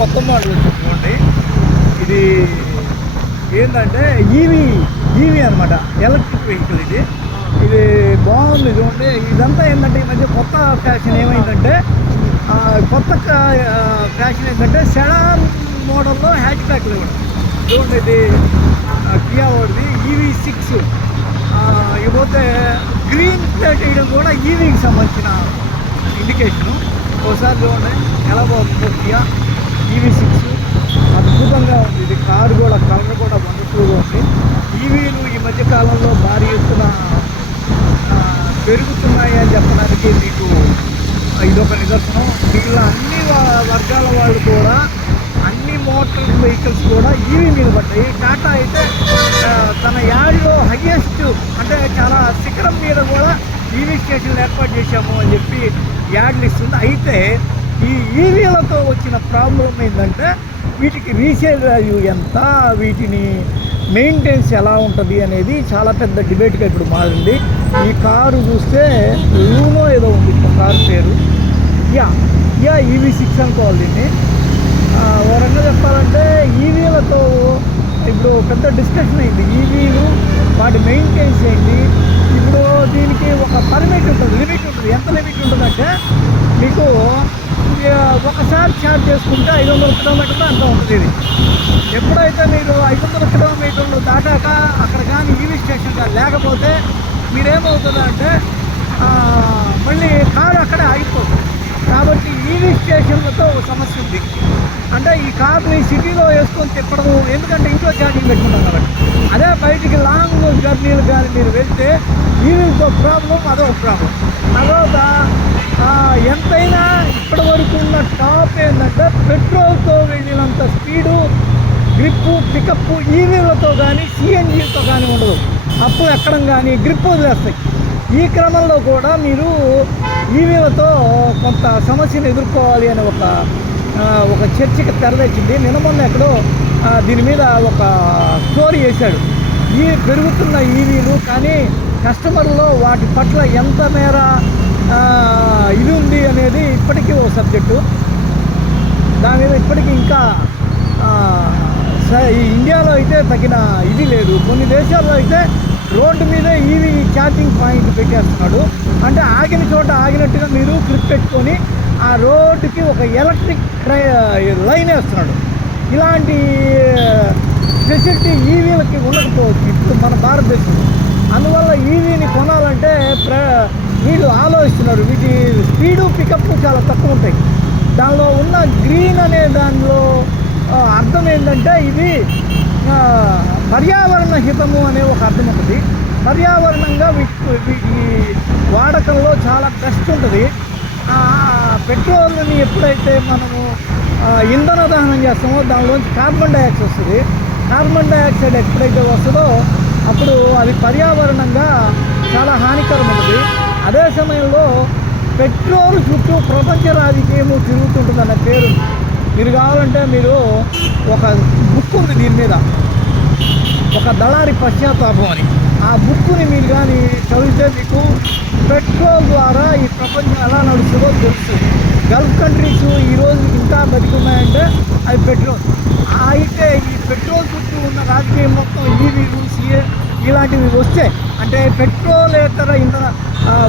కొత్త మోడల్ చూడండి. ఇది ఏంటంటే ఈవీ అనమాట, ఎలక్ట్రిక్ వెహికల్. ఇది బాగుంది చూడండి. ఇదంతా ఏంటంటే ఈ మధ్య కొత్త ఫ్యాషన్ ఏమైందంటే, కొత్త ఫ్యాషన్ ఏంటంటే సెడాన్ మోడల్లో హ్యాచ్ బ్యాక్లు ఇవ్వడం. చూడండి, ఇది కియా వాడిది EV6. ఇకపోతే గ్రీన్ ప్లేట్ వేయడం కూడా ఈవీకి సంబంధించిన ఇండికేషను. ఒకసారి చూడండి ఎలా బాగుందో. కియా EV6 అద్భుతంగా ఉంది. ఇది కారు కూడా కలర్ కూడా వండర్ఫుల్గా ఉంది. ఈవీలు ఈ మధ్యకాలంలో భారీ ఎత్తున పెరుగుతున్నాయి అని చెప్పడానికి మీకు ఇదొక నిదర్శనం. మిగిలిన అన్ని వర్గాల వాళ్ళు కూడా, అన్ని మోటార్ వెహికల్స్ కూడా ఈవీ మీద పడ్డాయి. టాటా అయితే తన యాడ్లో హైయెస్ట్, అంటే చాలా శిఖరం మీద కూడా ఈవీ స్టేషన్లు ఏర్పాటు చేశాము అని చెప్పి యాడ్లు ఇస్తుంది. అయితే ఈ ఈవీలతో వచ్చిన ప్రాబ్లం ఏంటంటే, వీటికి రీసేల్ వాల్యూ ఎంత, వీటిని మెయింటెనెన్స్ ఎలా ఉంటుంది అనేది చాలా పెద్ద డిబేట్గా ఇప్పుడు మారింది. ఈ కారు చూస్తే లూనో ఏదో ఉంది కారు పేరు, యా EV6 అనుకోవాలి దీన్ని. ఓ రకంగా చెప్పాలంటే ఈవీలతో ఇప్పుడు పెద్ద డిస్కషన్ అయింది. ఈవీలు వాటి మెయింటెనెన్స్ ఏంటి. ఇప్పుడు దీనికి ఒక లిమిట్ ఉంటుంది. ఎంత లిమిట్ ఉంటుందంటే, మీకు ఒకసారి ఛార్జ్ చేసుకుంటే 500 కిలోమీటర్లు అంత ఉంటుంది. ఇది ఎప్పుడైతే మీరు 500 కిలోమీటర్లు దాటాక అక్కడ కానీ ఈవీ స్టేషన్ కానీ లేకపోతే మీరేమవుతుందంటే మళ్ళీ కారు అక్కడే ఆగిపోతుంది. కాబట్టి ఈవీ స్టేషన్లతో సమస్య ఉంది. అంటే ఈ కార్ని సిటీలో వేసుకొని తిప్పడము, ఎందుకంటే ఇంట్లో ఛార్జింగ్ పెట్టుకుంటాం కాబట్టి. అదే బయటికి లాంగ్ జర్నీలు కానీ మీరు వెళ్తే ఈవీలతో ప్రాబ్లం, అదొక ప్రాబ్లం. తర్వాత ఎంతైనా ఇప్పటి వరకు ఉన్న టాప్ ఏంటంటే, పెట్రోల్తో వెళ్ళినంత స్పీడు, గ్రిప్పు, పికప్ ఈవీలతో కానీ సిఎన్జీలతో కానీ ఉండదు. అప్పులు ఎక్కడం కానీ గ్రిప్ వదిలేస్తాయి. ఈ క్రమంలో కూడా మీరు ఈవీలతో కొంత సమస్యను ఎదుర్కోవాలి అని ఒక చర్చకి తెరలేచింది. నిన్న ఎక్కడో దీని మీద ఒక స్టోరీ వేశాడు. ఈ పెరుగుతున్న ఈవీలు కానీ కస్టమర్లో వాటి పట్ల ఎంత మేర ఇది ఉంది అనేది ఇప్పటికీ ఓ సబ్జెక్టు. దాని మీద ఇప్పటికీ ఇంకా ఈ ఇండియాలో అయితే తగిన ఇది లేదు. కొన్ని దేశాల్లో అయితే రోడ్డు మీద ఈవీ ఛార్జింగ్ పాయింట్ పెట్టేస్తున్నాడు. అంటే ఆగిన చోట ఆగినట్టుగా మీరు క్లిప్ పెట్టుకొని ఆ రోడ్డుకి ఒక ఎలక్ట్రిక్ లైన్ వేస్తున్నాడు. ఇలాంటి ఫెసిలిటీ ఈవీలకి ఉండకపోవచ్చు ఇప్పుడు మన భారతదేశంలో. అందువల్ల ఈవీని కొనాలంటే వీళ్ళు ఆలోచిస్తున్నారు. వీటి స్పీడు, పికప్ చాలా తక్కువ ఉంటాయి. దానిలో ఉన్న గ్రీన్ అనే దానిలో అర్థం ఏంటంటే, ఇది పర్యావరణ హితము అనే ఒక అర్థం ఉంటుంది. పర్యావరణంగా వీటి వాడకంలో చాలా బెస్ట్ ఉంటుంది. పెట్రోల్ని ఎప్పుడైతే మనము ఇంధన దహనం చేస్తామో దానిలోంచి కార్బన్ డైఆక్సైడ్ వస్తుంది. కార్బన్ డైఆక్సైడ్ ఎప్పుడైతే వస్తుందో అప్పుడు అది పర్యావరణంగా చాలా హానికరం ఉంటుంది. అదే సమయంలో పెట్రోల్ చుట్టూ ప్రపంచ రాజకీయము తిరుగుతుంటుందన్న పేరు. మీరు కావాలంటే మీరు ఒక బుక్ ఉంది దీని మీద, ఒక దళారి పశ్చాత్తాపం అని. ఆ బుక్కుని మీరు కానీ చదివితే మీకు పెట్రోల్ ద్వారా ఈ ప్రపంచం ఎలా నడుస్తుందో తెలుస్తుంది. గల్ఫ్ కంట్రీస్ ఈరోజు ఇంకా బతికున్నాయంటే అది పెట్రోల్. అయితే ఈ పెట్రోల్ చుట్టూ ఉన్న రాజకీయం మొత్తం ఈవీలు, ఇలాంటివి వస్తే, అంటే పెట్రోలేతర ఇంధన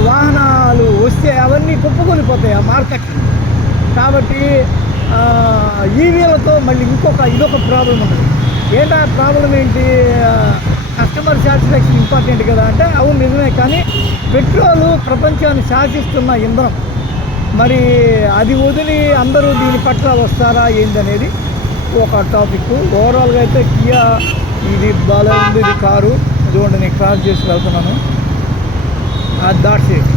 వాహనాలు వస్తే అవన్నీ కుప్పకూలిపోతాయి ఆ మార్కెట్. కాబట్టి ఈవీలతో మళ్ళీ ఇదొక ప్రాబ్లం ఉంటుంది. ఏంటా ప్రాబ్లం ఏంటి? కస్టమర్ సాటిస్ఫాక్షన్ ఇంపార్టెంట్ కదా అంటే అవును నిజమే. కానీ పెట్రోలు ప్రపంచాన్ని శాసిస్తున్న ఇంధనం. మరి అది వదిలి అందరూ దీని పట్ల వస్తారా ఏందనేది ఒక టాపిక్. ఓవరాల్గా అయితే కియా ఇది బాగా ఉంది. ఇది కారు చూడండి, నేను క్రాస్ చేసి వెళ్తున్నాను. That's it.